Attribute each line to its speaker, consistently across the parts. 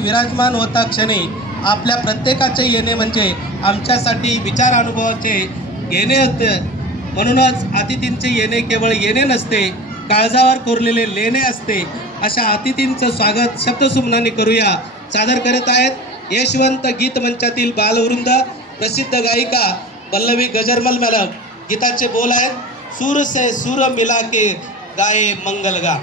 Speaker 1: विराजमान होता क्षणी आपल्या प्रत्येकाचे येणे म्हणजे आमच्यासाठी विचार अनुभवाचे येणे होते. म्हणूनच अतिथींचे येणे केवळ येणे नसते काळजावर कोरलेले लेणे असते. अशा अतिथींचं स्वागत शब्दसुमनाने करूया. सादर करत आहेत यशवंत गीत मंचातील बालवृंद प्रसिद्ध गायिका पल्लवी गजरमल मॅडम. गीताचे बोल आहेत सूर से सूर मिला के गाये मंगलगा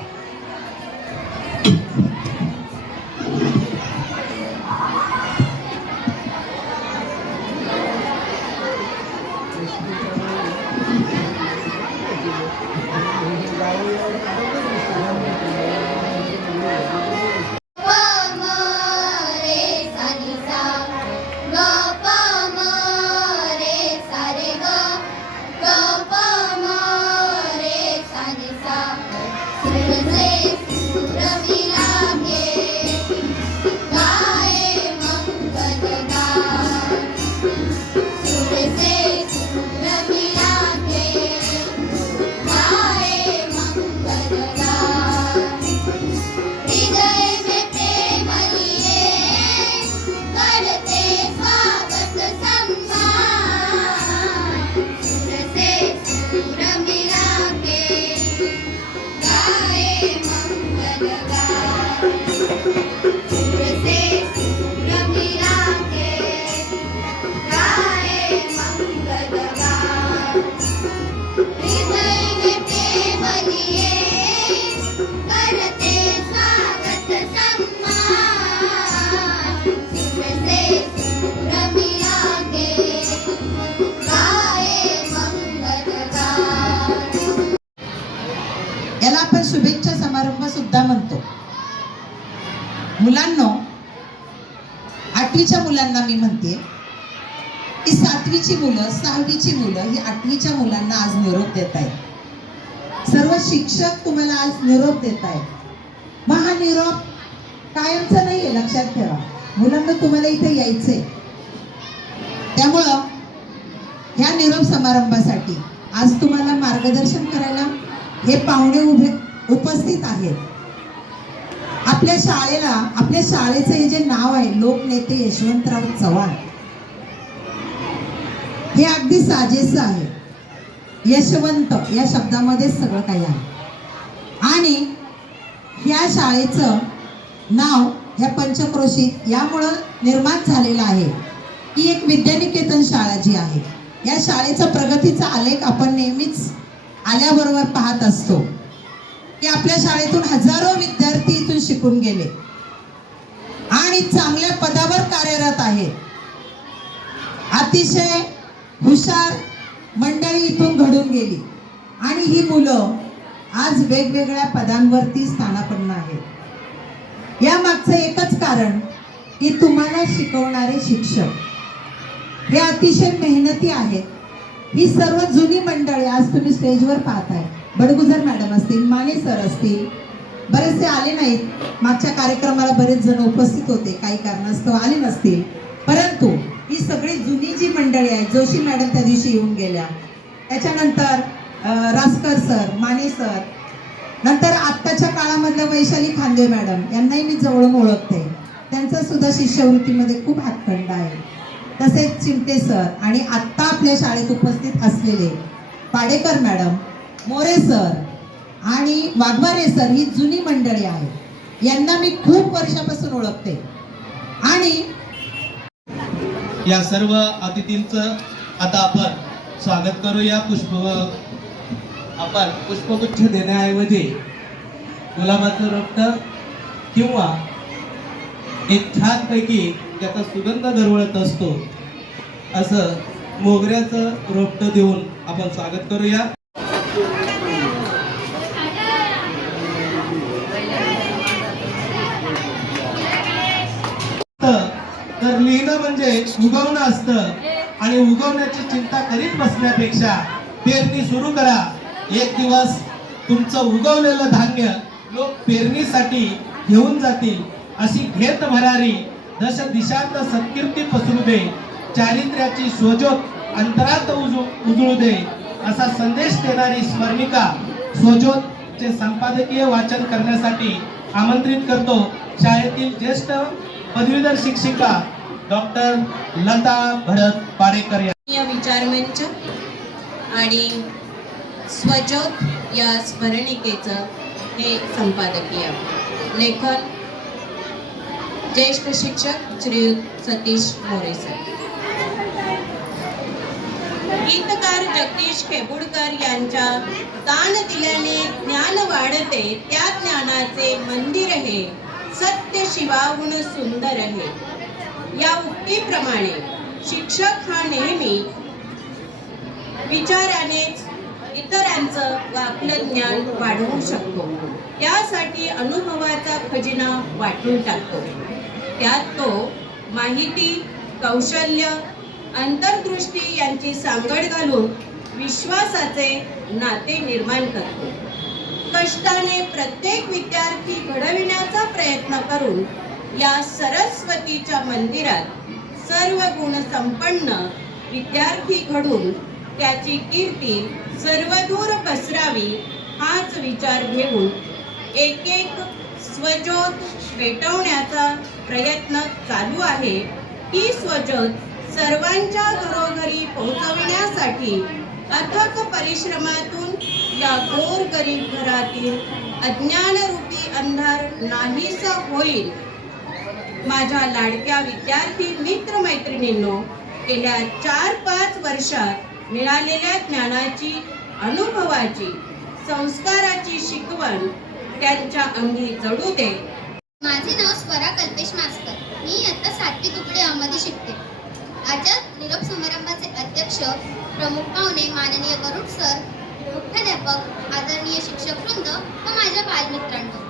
Speaker 2: आठवीच्या मुलांना मी म्हणते की सातवीची मुलं सहावीची मुलं ही आठवीच्या मुलांना आज निरोप देत आहेत सर्व शिक्षक तुम्हाला आज निरोप देत आहेत मग हा निरोप कायमचा नाहीये लक्षात ठेवा. मुलांना तुम्हाला इथे यायचंय. त्यामुळं ह्या निरोप समारंभासाठी आज तुम्हाला मार्गदर्शन करायला हे पाहुणे उभे उपस्थित आहेत. आपल्या शाळेला आपल्या शाळेचं हे जे नाव आहे लोकनेते यशवंतराव चव्हाण हे अगदी साजेसं आहे. यशवंत या शब्दामध्येच सगळं काही आहे. आणि या शाळेचं नाव ह्या पंचक्रोशीत यामुळं निर्माण झालेलं आहे. ही एक विद्यानिकेतन शाळा जी आहे. या शाळेचा प्रगतीचा आलेख आपण नेहमीच आल्याबरोबर पाहत असतो. की आपल्या शाळेतून हजारो विद्यार्थी इथून शिकून गेले. आणि चांगल्या पदावर कार्यरत आहेत अतिशय हुशार मंडळी इथून घडून गेली. आणि ही मुलं आज वेगवेगळ्या पदांवरती स्थानापन्न आहेत. या मागचं एकच कारण की तुम्हाला शिकवणारे शिक्षक हे अतिशय मेहनती आहेत. ही सर्व जुनी मंडळी आज तुम्ही स्टेजवर पाहताय. बडगुजर मॅडम असतील माने सर असतील बरेचसे आले नाहीत. मागच्या कार्यक्रमाला बरेच जण उपस्थित होते काही कारणास्तव आले नसतील. परंतु ही सगळी जुनी जी मंडळी आहेत जोशी मॅडम त्या दिवशी येऊन गेल्या. त्याच्यानंतर रासकर सर माने सर नंतर आत्ताच्या काळामधल्या वैशाली खांदे मॅडम यांनाही मी जवळून ओळखते. त्यांचा सुद्धा शिष्यवृत्तीमध्ये खूप हातखंड आहे. तसेच चिमटे सर आणि आत्ता आपल्या शाळेत उपस्थित असलेले पाडेकर मॅडम मोरे सर आणि वाघमारे सर ही जुनी मंडळी आहे यांना मी खूप वर्षापासून ओळखते. आणि
Speaker 1: या सर्व अतिथींचं आता आपण स्वागत करूया. पुष्प आपण पुष्पगुच्छ देण्याऐवजी गुलाबाचं रोपटं किंवा एक छानपैकी त्याचा सुगंध दरवळत असतो असं मोगऱ्याचं रोपट देऊन आपण स्वागत करूया. लिहिणं म्हणजे उगवणं असतं. आणि उगवण्याची चिंता करीत बसण्यापेक्षा पेरणी सुरू करा. एक दिवस तुमचं उगवलेलं धान्य लोक पेरणीसाठी घेऊन जातील अशी घेत भरारी दश दिशांत सत्कीर्ती पसरू दे. चारित्र्याची स्वजोत अंतरात उजू उजळू दे असा संदेश देणारी स्मरणिका स्वजोत चे संपादकीय वाचन करण्यासाठी आमंत्रित करतो. शाळेतील ज्येष्ठ पदवीधर शिक्षिका डॉक्टर लता भरत पारेकर या
Speaker 3: विचारमंच आणि स्वज्योत या स्मरणिकेचं हे संपादकीय लेखन ज्येष्ठ शिक्षक श्री सतीश मोरे सर. गीतकार जगदीश खेबुडकर यांच्या दान दिल्याने ज्ञान वाढते त्या ज्ञानाचे मंदिर हे सत्य शिवाहून सुंदर हे या उक्तीप्रमाणे शिक्षक हा नेहमी विचारानेच इतरांचं व आपलं ज्ञान वाढवू शकतो. त्यासाठी अनुभवाचा खजिना वाटून टाकतो. त्यात तो माहिती कौशल्य अंतर्दृष्टी यांची सांगड घालून विश्वासाचे नाते निर्माण करतो. कष्टाने प्रत्येक विद्यार्थी घडविण्याचा प्रयत्न करून या सरस्वतीच्या मंदिरात सर्व गुण संपन्न विद्यार्थी घडून त्याची कीर्ती सर्वदूर पसरावी हाच विचार घेऊन एक एक स्वज्योत पेटवण्याचा प्रयत्न चालू आहे. ही स्वज्योत सर्वांच्या घरोघरी पोहोचविण्यासाठी अथक परिश्रमातून या गोर गरीब घरातील अज्ञानरूपी अंधार नाहीसा होईल. माझ्या लाडक्या विद्यार्थी मित्र मैत्रिणींनो गेल्या चार पाच वर्षात मिळालेल्या ज्ञानाची अनुभवाची संस्काराची शिकवण त्यांच्या अंगी जडू दे.
Speaker 4: माझे नाव स्वरा कल्पेश मास्कर. मी आता सातवी तुकडे अमध्ये शिकते. आजच्या निरोप समारंभाचे अध्यक्ष प्रमुख पाहुणे माननीय गरुड सर मुख्याध्यापक आदरणीय शिक्षक वृंद व माझ्या बालमित्रांनो.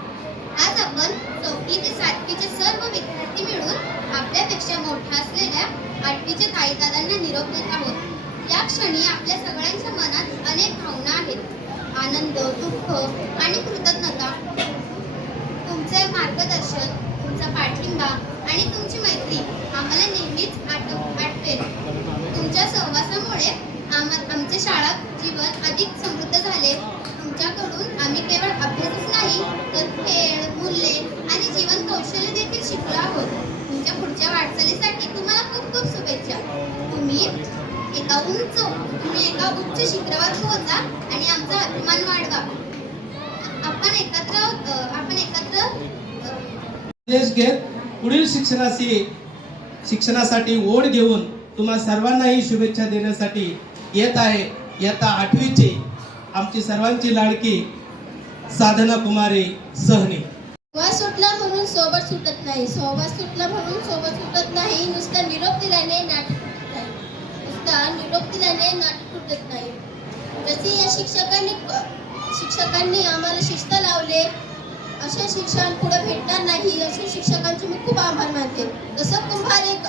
Speaker 4: आज आपण चौथी ते सातवीचे सर्व विद्यार्थी मिळून आपल्यापेक्षा मोठ्या असलेल्या आठवीच्या ताईदादांना निरोप देत आहोत. या क्षणी आपल्या सगळ्यांच्या मनात अनेक भावना आहेत. आनंद दुःख आणि कृतज्ञता. तुमचे मार्गदर्शन तुमचा पाठिंबा आणि तुमची मैत्री आम्हाला नेहमीच आठव आठवेल तुमच्या सहवासामुळे आम आमचे शाळा जीवन अधिक समृद्ध झाले तुमच्याकडून आम्ही केवळ अभ्यासच नाही तर खेळ मूल्ये आणि जीवन कौशल्य देखील शिकलो आहोत तुमच्या पुढच्या वाटचालीसाठी तुम्हाला खूप खूप शुभेच्छा तुम्ही एका उंच तुम्ही एका उच्च शिखरावर पोहोचा आणि आमचा अभिमान वाढवा. आपण एकत्र आपण एकत्र
Speaker 1: घेत पुढील शिक्षणाशी शिक्षणासाठी ओढ घेऊन तुम्हा सर्वांनाही शुभेच्छा देण्यासाठी येत आहे इयत्ता आठवीची आमची सर्वांची लाडकी साधना कुमारी सहनी.
Speaker 4: सुटला म्हणून सोबत सुटत नाही. सहवास सुटला म्हणून सोबत सुटत नाही. नुसता निरोप दिल्याने नाट तुटत नाही. नुसता निरोप दिल्याने नाट तुटत नाही. जसे या शिक्षकांनी शिक्षकांनी आम्हाला शिस्त लावले असे शिक्षण पुढे भेटणार नाही असे शिक्षकांचे मी खूप आभार मानते. जसं कुंभार एक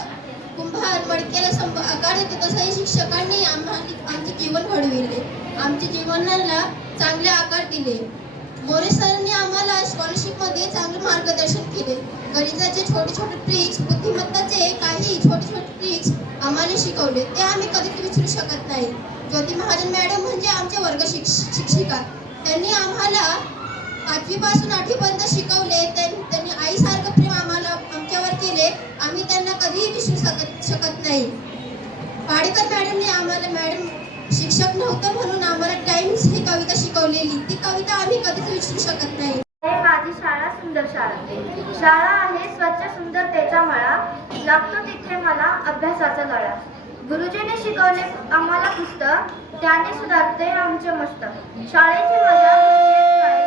Speaker 4: कुंभार मडक्याला संप आकार येते तसंही शिक्षकांनी आम्हाला आमचे जीवन घडविले. आमच्या जीवनाला चांगले आकार दिले. मोरे सरांनी आम्हाला स्कॉलरशिपमध्ये चांगले मार्गदर्शन केले. गणिताचे छोटे छोटे ट्रिक्स बुद्धिमत्ताचे काही छोटे छोटे ट्रिक्स आम्हाला शिकवले. ते आम्ही कधी विसरू शकत नाही. ज्योती महाजन मॅडम म्हणजे आमचे वर्ग शिक्ष शिक्षिका. त्यांनी आम्हाला पाचवीपासून आठवीपर्यंत शिकवले त्यांनी आईसारखं प्रेम आम्हाला आमच्यावर केले. आम्ही त्यांना कधीही विसरू शकत शकत नाही. पाडेकर मॅडमने आम्हाला मॅडम शिक्षक नव्हतं म्हणून आम्हाला टाइम्स ही कविता शिकवलेली. ती कविता आम्ही कधीच विसरू शकत नाही.
Speaker 5: हे माझी शाळा सुंदर शाळा शाळा आहे स्वच्छ सुंदरतेचा मळा. लागतो तिथे मला अभ्यासाचा गळा. गुरुजीने शिकवले आम्हाला पुस्तक. त्याने सुधारते आमचे मस्तक शाळेची मजा म्हणजे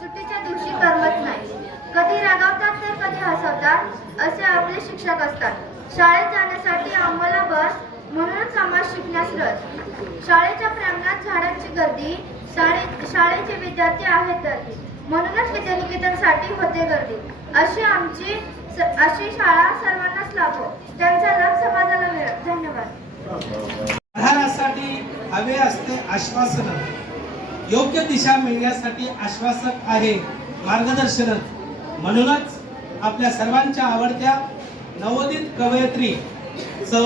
Speaker 5: सुट्टीच्या दिवशी करमत नाही. कधी रागावतात तर कधी हसवतात असे आपले शिक्षक असतात. शाळेत जाण्यासाठी आम्हाला बस म्हणूनच आम्हाला शिकण्यास रस. शाळेच्या प्रांगणात झाडांची गर्दी शाळे शाळेचे विद्यार्थी आहेत गर्दी. म्हणूनच विद्यानिकेतनसाठी होते गर्दी. अशी आमची अशी शाळा सर्वांनाच लाभो. त्यांचा लाभ समाजाला मिळत धन्यवाद.
Speaker 1: आधारासाठी हवे असते आश्वासन. योग्य दिशा मिळण्यासाठी आश्वासक आहे मार्गदर्शन म्हणूनच आपल्या सर्वांच्या आवडत्या नवोदित कवयत्री सौ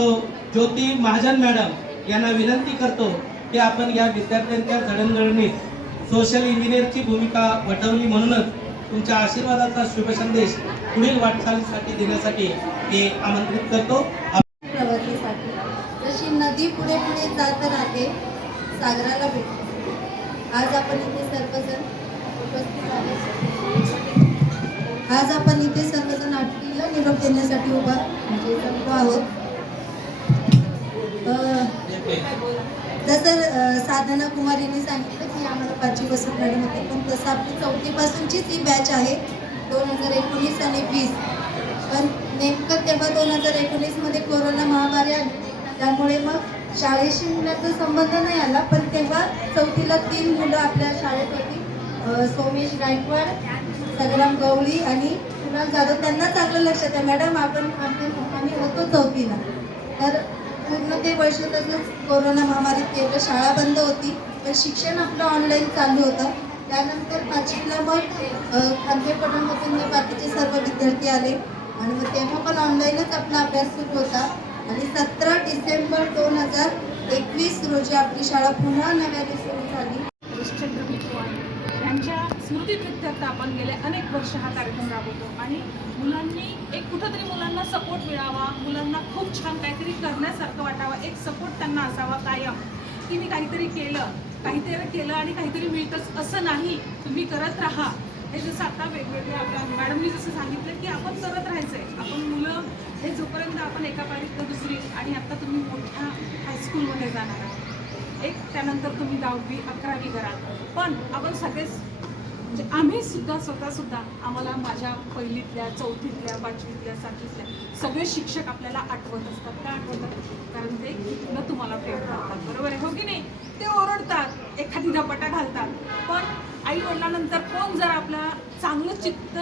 Speaker 1: ज्योती महाजन मॅडम यांना विनंती करतो की आपण या विद्यार्थ्यांच्या जडणघडणीत सोशल इंजिनियरची भूमिका वठवली म्हणूनच तुमच्या आशीर्वादाचा शुभसंदेश पुढील वाटचालीसाठी देण्यासाठी हे आमंत्रित करतो.
Speaker 6: प्रवासासाठी जशी नदी पुढे पुढे जात राहते सागराला भेटते. आज आपण इथे सर्वजण उपस्थित आज आपण इथे सर्वजण आठवीला निरोप देण्यासाठी उभा म्हणजे आहोत. जसं साधना कुमारीने सांगितलं की आम्हाला पाचवी पासून मॅडम होते पण तसं आपली चौथीपासूनचीच ही बॅच आहे दोन हजार एकोणीस आणि वीस. पण नेमकं तेव्हा दोन हजार एकोणीसमध्ये कोरोना महामारी आली त्यामुळे मग शाळेशी मुलाचा संबंध नाही आला पण तेव्हा चौथीला तीन मुलं आपल्या शाळेत होती. सोमेश गायकवाड संग्राम गवळी आणि कुणाल जाधव त्यांना चांगलं लक्षात आहे. मॅडम आपण आपण आम्ही होतो चौथीला. तर पूर्ण ते वर्ष तसंच कोरोना महामारीत केलं शाळा बंद होती पण शिक्षण आपलं ऑनलाईन चालू होतं. त्यानंतर पाचवीला मग अ, खांदेपणामधून बाकीचे सर्व विद्यार्थी आले. आणि मग तेव्हा पण ऑनलाईनच आपला अभ्यास सुरू होता. आणि सतरा डिसेंबर दोन हजार एकवीस रोजी आपली शाळा पुन्हा नव्याने सुरू झाली.
Speaker 7: यांच्या स्मृतीप्रित्यर्थ आपण गेले अनेक वर्ष हा कार्यक्रम राबवतो. आणि मुलांनी एक कुठंतरी मुलांना सपोर्ट मिळावा. मुलांना खूप छान काहीतरी करण्यासारखं वाटावं. एक सपोर्ट त्यांना असावा कायम. की मी काहीतरी केलं. काहीतरी केलं आणि काहीतरी मिळतंच असं नाही. तुम्ही करत राहा. हे जसं आता वेगवेगळ्या आपल्या मॅडमनी जसं सांगितलं की आपण करत राहायचं आहे आपण मुलं हे जोपर्यंत आपण एका पारीतनं दुसरी आणि आता तुम्ही मोठ्या हायस्कूलमध्ये जाणार आहात. एक त्यानंतर तुम्ही दहावी अकरावी कराल. पण आपण सगळेच म्हणजे आम्ही सुद्धा स्वतः सुद्धा आम्हाला माझ्या पहिलीतल्या चौथीतल्या पाचवीतल्या सातवीतल्या सगळे शिक्षक आपल्याला आठवत असतात. का आठवतात कारण ते न तुम्हाला प्रेम करतात. बरोबर आहे हो की नाही? ते ओरडतात एखादी धपाटा घालतात. पण आई वडिलांनंतर कोण जर आपला चांगलं चित्त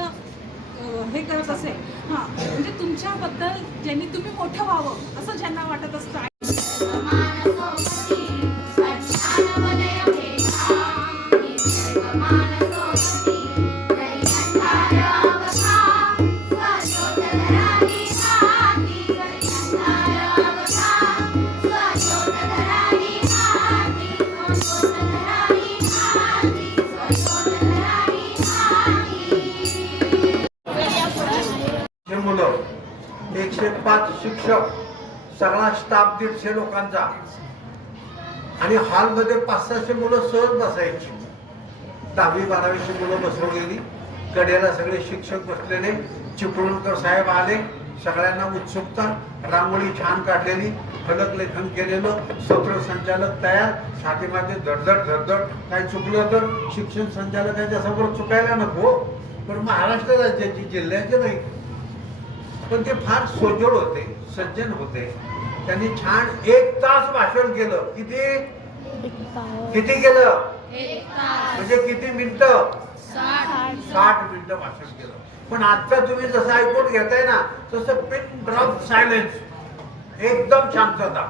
Speaker 7: हे करत असेल हां म्हणजे तुमच्याबद्दल ज्यांनी तुम्ही मोठं व्हावं असं ज्यांना वाटत असतं
Speaker 8: स्टाफ दीडशे लोकांचा. आणि हॉलमध्ये पाच सहाशे मुलं सहज बसायची. दहावी बारावीची मुलं बसवलेली. कडेला सगळे शिक्षक बसलेले. चिपळूणकर साहेब आले. सगळ्यांना उत्सुकता. रांगोळी छान काढलेली. फलक लेखन केलेलं. सत्र संचालक तयार. छातीमध्ये धडधड धडधड. काही चुकलं तर शिक्षण संचालकांच्या समोर चुकायला नको. पण महाराष्ट्र राज्याची जिल्ह्याचे नाही. पण ते फार सोजोड होते सज्जन होते. त्यांनी छान एक तास भाषण केलं. किती? किती केलं? म्हणजे किती मिनिट? साठ मिनिट भाषण केलं. पण आता तुम्ही जसं ऐकून घेताय ना तसं पिन ड्रॉप सायलेन्स एकदम शांतता.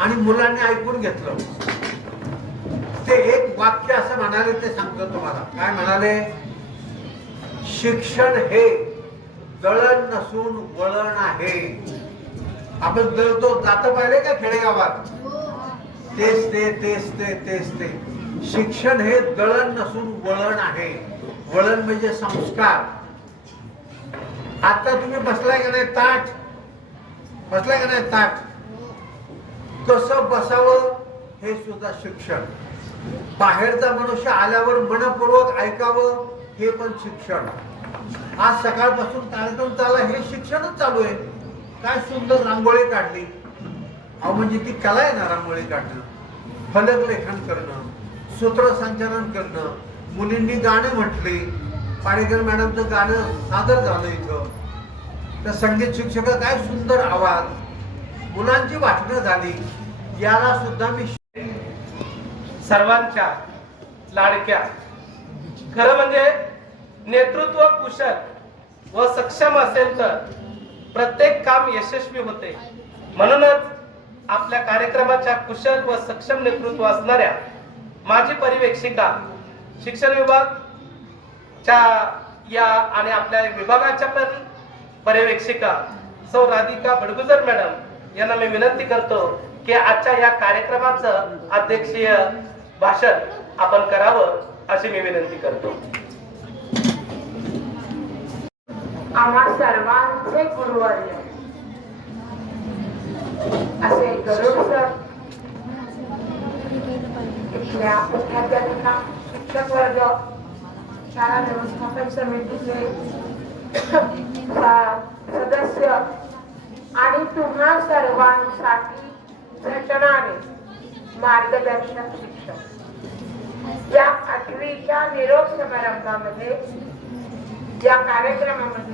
Speaker 8: आणि मुलांनी ऐकून घेतलं. ते एक वाक्य असं म्हणाले ते सांगतो तुम्हाला. काय म्हणाले? शिक्षण हे दळण नसून वळण आहे. आपण दळतो जात पाहिले का खेडेगावात? तेच ते तेच ते तेच ते. शिक्षण हे दळण नसून वळण आहे. वळण म्हणजे संस्कार. आता तुम्ही बसलाय का नाही ताट? बसलाय का नाही ताट? कसं बसावं हे सुद्धा शिक्षण. बाहेरचा मनुष्य आल्यावर मनपूर्वक ऐकावं हे पण शिक्षण. आज सकाळपासून कार्यक्रम चालला हे शिक्षणच चालू आहे. काय सुंदर रांगोळी काढली. अहो म्हणजे ती कला आहे ना रांगोळी काढणं. फलक लेखन करणं सूत्रसंचालन करणं. मुलींनी गाणं म्हटले. पाडेकर मॅडमचं गाणं सादर झालं इथं. तर संगीत शिक्षक काय सुंदर आवाज. मुलांची वाचणं झाली. याला सुद्धा मी
Speaker 9: सर्वांच्या लाडक्या. खरं म्हणजे नेतृत्व कुशल व सक्षम असेल तर प्रत्येक काम यशस्वी होते. म्हणूनच आपल्या कार्यक्रमाच्या कुशल व सक्षम नेतृत्व असणाऱ्या माजी परिवेक्षिका शिक्षण विभाग च्या या आणि आपल्या विभागाच्या पण पर्यवेक्षिका सौ राधिका बडगुजर मॅडम यांना मी विनंती करतो की आजच्या या कार्यक्रमाचं अध्यक्षीय भाषण आपण करावं अशी मी विनंती करतो.
Speaker 10: आम्हा सर्वांचे गुरुवर्य. असे गरुड सर इथल्या मुख्याध्यापिका शिक्षक वर्ग शाळा व्यवस्थापन समितीचे सदस्य आणि तुम्हा सर्वांसाठी झटणारे मार्गदर्शक शिक्षक. या आठवीच्या निरोप समारंभामध्ये या कार्यक्रमामध्ये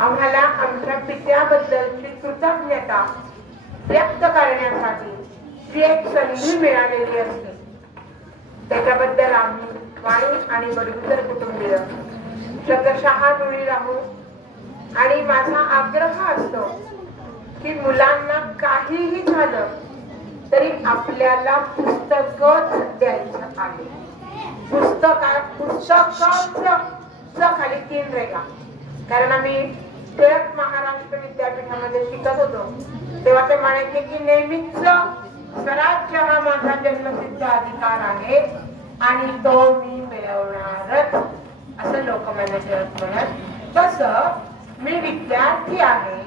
Speaker 10: आम्हाला आमच्या पित्याबद्दलची कृतज्ञता व्यक्त करण्यासाठी जी एक संधी मिळालेली असते. त्याच्याबद्दल आम्ही वाणी आणि बडगुजर कुटुंबीय शतशहा ऋणी राहू. आणि माझा आग्रह असतो की मुलांना काहीही झालं तरी आपल्याला पुस्तकच द्यायचं आहे. पुस्तक पुस्तक खाली तीन रेगा कारण आम्ही टिळक महाराष्ट्र विद्यापीठामध्ये शिकत होतो. तेव्हा ते म्हणायचे की नेहमीच स्वराज्य हा माझा जन्मसिद्ध अधिकार आहे आणि तो मी मिळवणारच असं लोकमान्य टिळक म्हणत. तस मी विद्यार्थी आहे.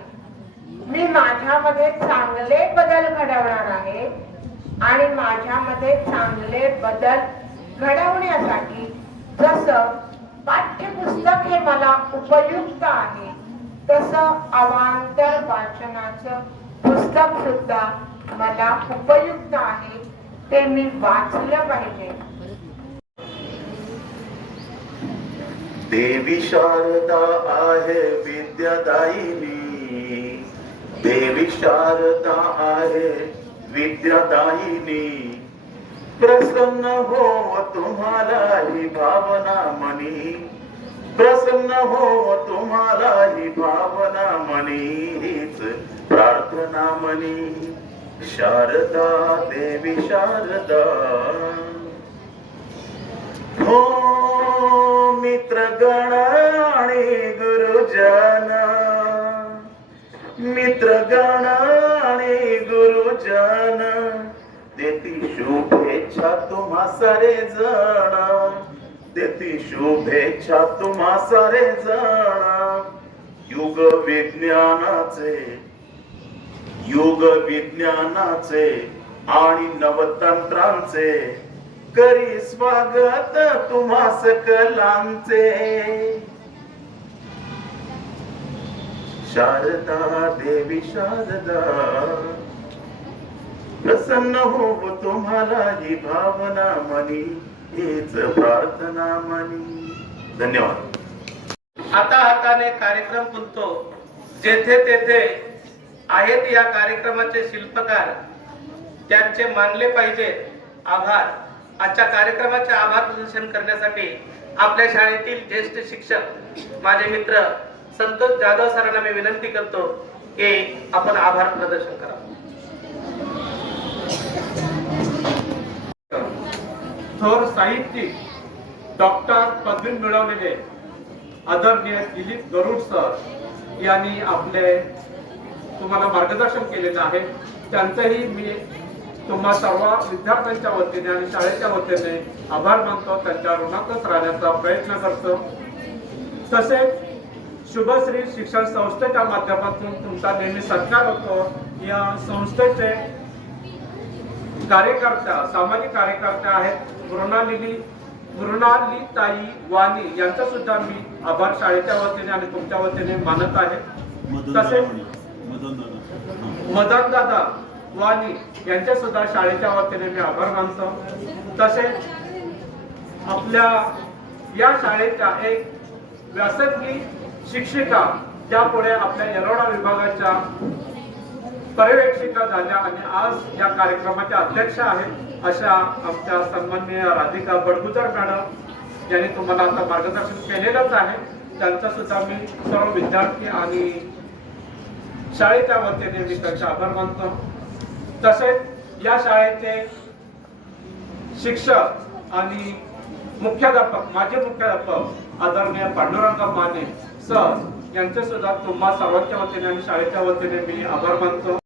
Speaker 10: मी माझ्यामध्ये चांगले बदल घडवणार आहे आणि माझ्यामध्ये चांगले बदल घडवण्यासाठी जसं पाठ्यपुस्तक हे मला उपयुक्त आहे तसं अवांतर वाचनाचं पुस्तक सुद्धा मला उपयुक्त आहे ते मी वाचलं पाहिजे.
Speaker 11: देवी शारदा आहे विद्यादायिनी. देवी शारदा आहे विद्यादायिनी. प्रसन्न हो तुम्हाला ही भावना मनी. प्रसन्न हो तुम्हाला ही भावना मनीच प्रार्थना मनी शारदा देवी शारदा. हो मित्रगण आणि गुरुजन मित्रगण आणि गुरुजन देती शुभेच्छा तुम्हा सारे जण देती शुभेच्छा तुम्हा सारे जण युग विज्ञानाचे युग विज्ञानाचे आणि नवतंत्रांचे करी स्वागत तुम्हा सकलांचे. शारदा देवी शारदा. प्रसन्न हो तुम्हाला ही भावना मनी. हीच प्रार्थना मनी धन्यवाद.
Speaker 9: आता हाताने कार्यक्रम फुलतो जेथे तेथे आहेत या कार्यक्रमाचे शिल्पकार. त्यांचे मानले पाहिजे आभार. आजच्या कार्यक्रमाचे आभार प्रदर्शन करण्यासाठी आपल्या शाळेतील ज्येष्ठ शिक्षक माझे मित्र संतोष जाधव सरांना मी विनंती करतो की आपण आभार प्रदर्शन करावं.
Speaker 12: थोर साहित्यिक डॉक्टर पदवी मिळवलेले आदरणीय दिलीप गरुड सर यांनी आपले तुम्हाला मार्गदर्शन केलेलं आहे. त्यांचंही मी तुम्हा सर्व विद्यार्थ्यांच्या वतीने आणि शाळेच्या वतीने आभार मानतो. त्यांच्या ऋणातच राहण्याचा प्रयत्न करतो. तसेच शुभश्री शिक्षण संस्थेच्या माध्यमातून तुमचा नेहमी सत्कार होतो. या संस्थेचे कार्यकर्त्या सामाजिक कार्यकर्त्या आहेत. मृणालिनी मृणाली ताई वाणी यांचा सुद्धा मी आभार शाळेच्या वतीने आणि तुमच्या वतीने मानत आहे. तसेच मदन दादा. वाणी यांच्या सुद्धा शाळेच्या वतीने मी आभार मानतो. तसेच आपल्या या शाळेच्या एक व्यासंगी शिक्षिका ज्या पुढे आपल्या येरोडा विभागाच्या पर्यवेक्षिका झाल्या आणि आज या कार्यक्रमाच्या अध्यक्ष आहेत अशा आमच्या सन्माननीय राधिका बडगुजर मॅडम यांनी तुम्हाला आता मार्गदर्शन केलेलंच आहे. त्यांचा सुद्धा मी सर्व विद्यार्थी आणि शाळेच्या वतीने मी त्यांचे आभार मानतो. तसेच या शाळेचे शिक्षक आणि मुख्याध्यापक माजी मुख्याध्यापक आदरणीय पांडुरंग माने सर यांचे सुद्धा तुम्हा सर्वांच्या वतीने आणि शाळेच्या वतीने मी आभार मानतो.